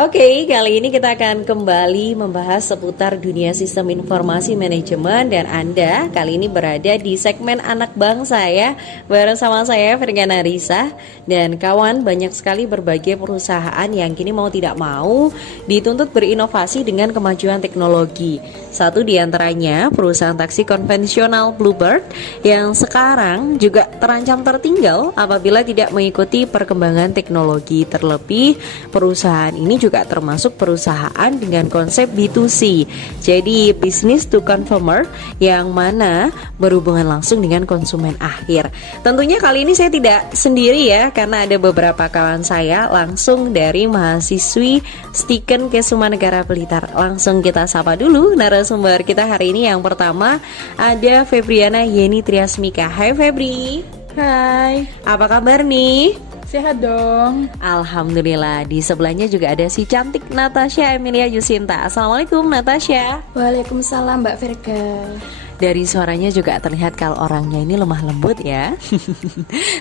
Oke, kali ini kita akan kembali membahas seputar dunia sistem informasi manajemen. Dan Anda kali ini berada di segmen Anak Bangsa ya, bareng sama saya Virgana Risa. Dan kawan, banyak sekali berbagai perusahaan yang kini mau tidak mau dituntut berinovasi dengan kemajuan teknologi. Satu di antaranya perusahaan taksi konvensional Bluebird yang sekarang juga terancam tertinggal apabila tidak mengikuti perkembangan teknologi. Terlebih perusahaan ini juga termasuk perusahaan dengan konsep B2C, jadi business to consumer, yang mana berhubungan langsung dengan konsumen akhir. Tentunya kali ini saya tidak sendiri ya, karena ada beberapa kawan saya langsung dari mahasiswi Stiken Kesumanegara Blitar. Langsung kita sapa dulu narasumber kita hari ini. Yang pertama ada Febriana Yeni Triasmika. Hai Febri. Hai, Apa kabar nih? sehat dong. Alhamdulillah. Di sebelahnya juga ada si cantik Natasha Emilia Yusinta. Assalamualaikum Natasha. Waalaikumsalam Mbak Virga. Dari suaranya juga terlihat kalau orangnya ini lemah lembut ya.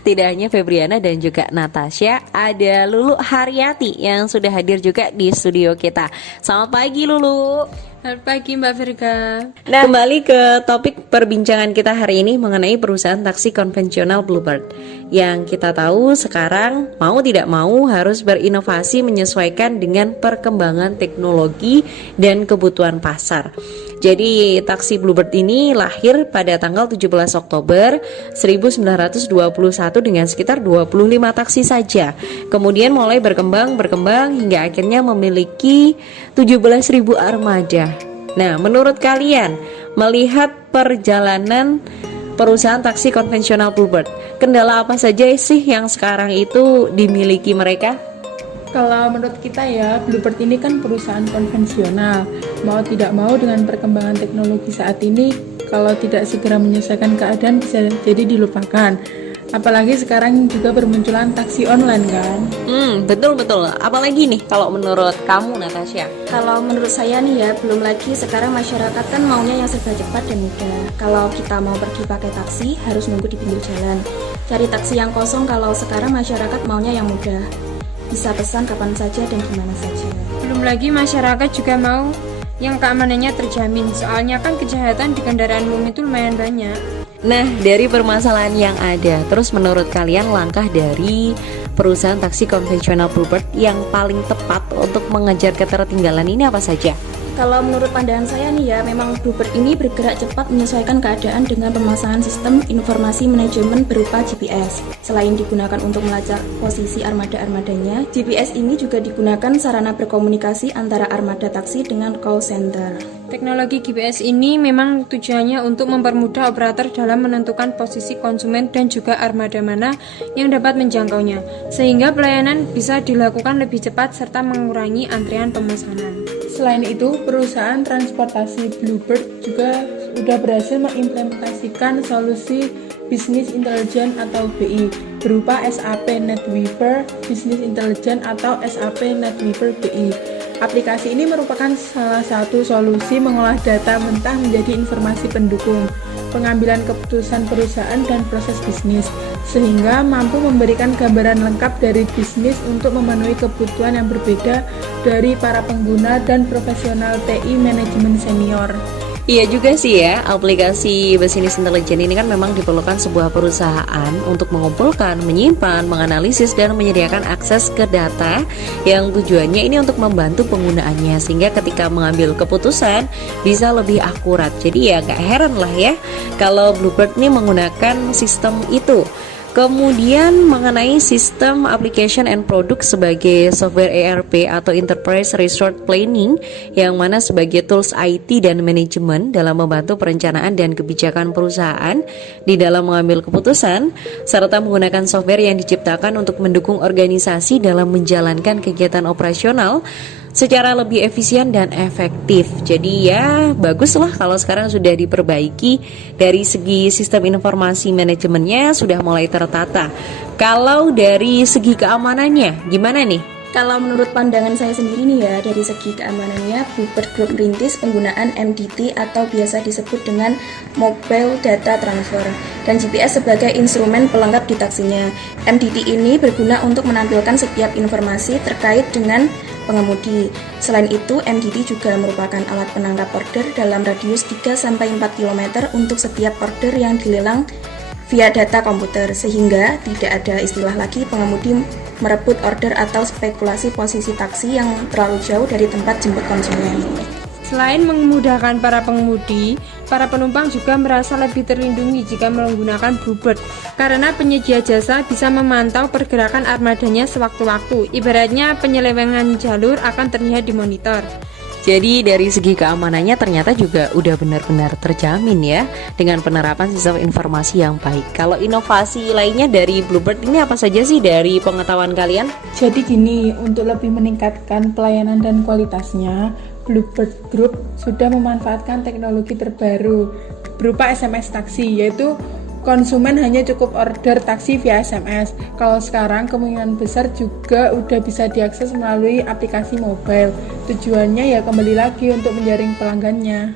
Tidak hanya Febriana dan juga Natasha, ada Lulu Haryati yang sudah hadir juga di studio kita. Selamat pagi Lulu. Selamat pagi Mbak Virga. Nah, kembali ke topik perbincangan kita hari ini mengenai perusahaan taksi konvensional Bluebird, yang kita tahu sekarang mau tidak mau harus berinovasi menyesuaikan dengan perkembangan teknologi dan kebutuhan pasar. Jadi taksi Bluebird ini lahir pada tanggal 17 Oktober 1921 dengan sekitar 25 taksi saja. Kemudian mulai berkembang hingga akhirnya memiliki 17.000 armada. Nah, menurut kalian melihat perjalanan perusahaan taksi konvensional Bluebird, kendala apa saja sih yang sekarang itu dimiliki mereka? Kalau menurut kita ya, Bluebird ini kan perusahaan konvensional. Mau tidak mau dengan perkembangan teknologi saat ini, kalau tidak segera menyelesaikan keadaan bisa jadi dilupakan. Apalagi sekarang juga bermunculan taksi online kan. Betul. Apalagi nih kalau menurut kamu Natasha? Kalau menurut saya nih ya, belum lagi sekarang masyarakat kan maunya yang serba cepat dan mudah. Kalau kita mau pergi pakai taksi, harus nunggu di pinggir jalan. Cari taksi yang kosong, kalau sekarang masyarakat maunya yang mudah. Bisa pesan kapan saja dan gimana saja. Belum lagi masyarakat juga mau yang keamanannya terjamin. Soalnya kan kejahatan di kendaraan umum itu lumayan banyak. Nah, dari permasalahan yang ada, terus menurut kalian langkah dari perusahaan taksi konvensional Bluebird yang paling tepat untuk mengejar ketertinggalan ini apa saja? Kalau menurut pandangan saya nih ya, memang Bluebird ini bergerak cepat menyesuaikan keadaan dengan pemasangan sistem informasi manajemen berupa GPS. Selain digunakan untuk melacak posisi armada-armadanya, GPS ini juga digunakan sarana berkomunikasi antara armada taksi dengan call center. Teknologi GPS ini memang tujuannya untuk mempermudah operator dalam menentukan posisi konsumen dan juga armada mana yang dapat menjangkaunya, sehingga pelayanan bisa dilakukan lebih cepat serta mengurangi antrian pemesanan. Selain itu, perusahaan transportasi Bluebird juga sudah berhasil mengimplementasikan solusi Business Intelligence atau BI berupa SAP NetWeaver Business Intelligence atau SAP NetWeaver BI. Aplikasi ini merupakan salah satu solusi mengolah data mentah menjadi informasi pendukung pengambilan keputusan perusahaan dan proses bisnis, sehingga mampu memberikan gambaran lengkap dari bisnis untuk memenuhi kebutuhan yang berbeda dari para pengguna dan profesional TI manajemen senior. Iya juga sih ya, aplikasi Business Intelligence ini kan memang diperlukan sebuah perusahaan untuk mengumpulkan, menyimpan, menganalisis, dan menyediakan akses ke data yang tujuannya ini untuk membantu penggunaannya, sehingga ketika mengambil keputusan bisa lebih akurat. Jadi ya gak heran lah ya kalau Bluebird ini menggunakan sistem itu. Kemudian mengenai sistem application and product sebagai software ERP atau Enterprise Resource Planning, yang mana sebagai tools IT dan manajemen dalam membantu perencanaan dan kebijakan perusahaan di dalam mengambil keputusan, serta menggunakan software yang diciptakan untuk mendukung organisasi dalam menjalankan kegiatan operasional secara lebih efisien dan efektif. Jadi ya baguslah kalau sekarang sudah diperbaiki dari segi sistem informasi manajemennya sudah mulai tertata. Kalau dari segi keamanannya gimana nih Kalau menurut pandangan saya sendiri nih ya, dari segi keamanannya, Bluebird Group merintis penggunaan MDT atau biasa disebut dengan Mobile Data Transfer dan GPS sebagai instrumen pelengkap di taksinya. MDT ini berguna untuk menampilkan setiap informasi terkait dengan pengemudi. Selain itu, MDT juga merupakan alat penangkap order dalam radius 3-4 km untuk setiap order yang dilelang via data komputer, sehingga tidak ada istilah lagi pengemudi merebut order atau spekulasi posisi taksi yang terlalu jauh dari tempat jemput konsumen. Selain memudahkan para pengemudi, para penumpang juga merasa lebih terlindungi jika menggunakan Bluebird karena penyedia jasa bisa memantau pergerakan armadanya sewaktu-waktu. Ibaratnya penyelewengan jalur akan terlihat di monitor. Jadi dari segi keamanannya ternyata juga udah benar-benar terjamin ya dengan penerapan sistem informasi yang baik. Kalau inovasi lainnya dari Bluebird ini apa saja sih dari pengetahuan kalian? Jadi gini, untuk lebih meningkatkan pelayanan dan kualitasnya, Bluebird Group sudah memanfaatkan teknologi terbaru berupa SMS taksi, yaitu konsumen hanya cukup order taksi via SMS. Kalau sekarang kemungkinan besar juga udah bisa diakses melalui aplikasi mobile. Tujuannya ya kembali lagi untuk menjaring pelanggannya.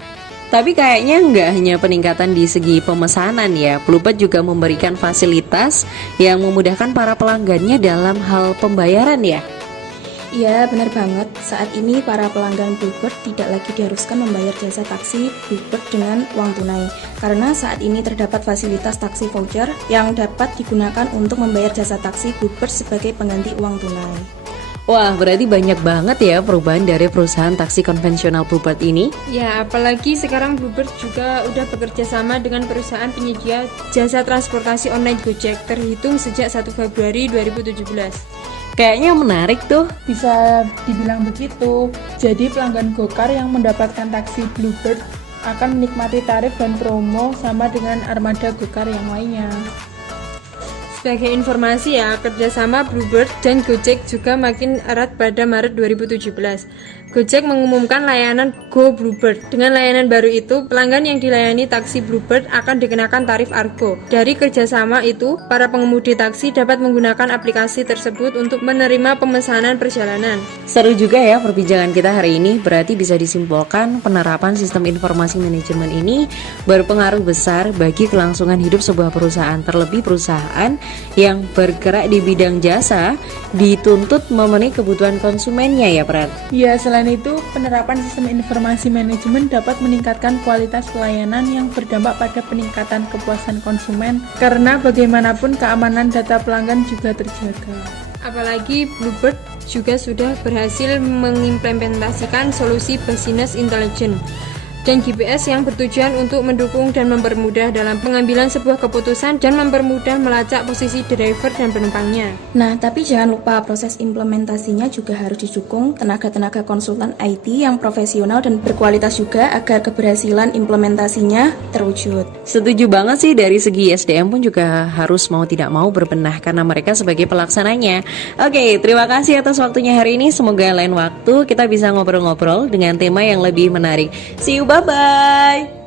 Tapi kayaknya nggak hanya peningkatan di segi pemesanan ya, Bluebird juga memberikan fasilitas yang memudahkan para pelanggannya dalam hal pembayaran ya. Iya, benar banget. Saat ini para pelanggan Bluebird tidak lagi diharuskan membayar jasa taksi Bluebird dengan uang tunai. Karena saat ini terdapat fasilitas taksi voucher yang dapat digunakan untuk membayar jasa taksi Bluebird sebagai pengganti uang tunai. Wah, berarti banyak banget ya perubahan dari perusahaan taksi konvensional Bluebird ini. Ya, apalagi sekarang Bluebird juga udah bekerja sama dengan perusahaan penyedia jasa transportasi online Gojek terhitung sejak 1 Februari 2017. Kayaknya menarik tuh. Bisa dibilang begitu. Jadi pelanggan Gokar yang mendapatkan taksi Bluebird akan menikmati tarif dan promo sama dengan armada Gokar yang lainnya. Sebagai informasi ya, kerjasama Bluebird dan Gojek juga makin erat pada Maret 2017. Gojek mengumumkan layanan Go Bluebird. Dengan layanan baru itu, pelanggan yang dilayani taksi Bluebird akan dikenakan tarif Argo. Dari kerjasama itu, para pengemudi taksi dapat menggunakan aplikasi tersebut untuk menerima pemesanan perjalanan. Seru juga ya perbincangan kita hari ini. Berarti bisa disimpulkan penerapan sistem informasi manajemen ini berpengaruh besar bagi kelangsungan hidup sebuah perusahaan. Terlebih perusahaan yang bergerak di bidang jasa dituntut memenuhi kebutuhan konsumennya ya, Prat. Ya, selain itu, penerapan sistem informasi manajemen dapat meningkatkan kualitas pelayanan yang berdampak pada peningkatan kepuasan konsumen karena bagaimanapun keamanan data pelanggan juga terjaga. Apalagi Bluebird juga sudah berhasil mengimplementasikan solusi business intelligence dan GPS yang bertujuan untuk mendukung dan mempermudah dalam pengambilan sebuah keputusan dan mempermudah melacak posisi driver dan penumpangnya. Nah, tapi jangan lupa proses implementasinya juga harus didukung tenaga-tenaga konsultan IT yang profesional dan berkualitas juga agar keberhasilan implementasinya terwujud. Setuju banget sih, dari segi SDM pun juga harus mau tidak mau berbenah karena mereka sebagai pelaksananya. Oke, terima kasih atas waktunya hari ini. Semoga lain waktu kita bisa ngobrol-ngobrol dengan tema yang lebih menarik. See you, bye-bye.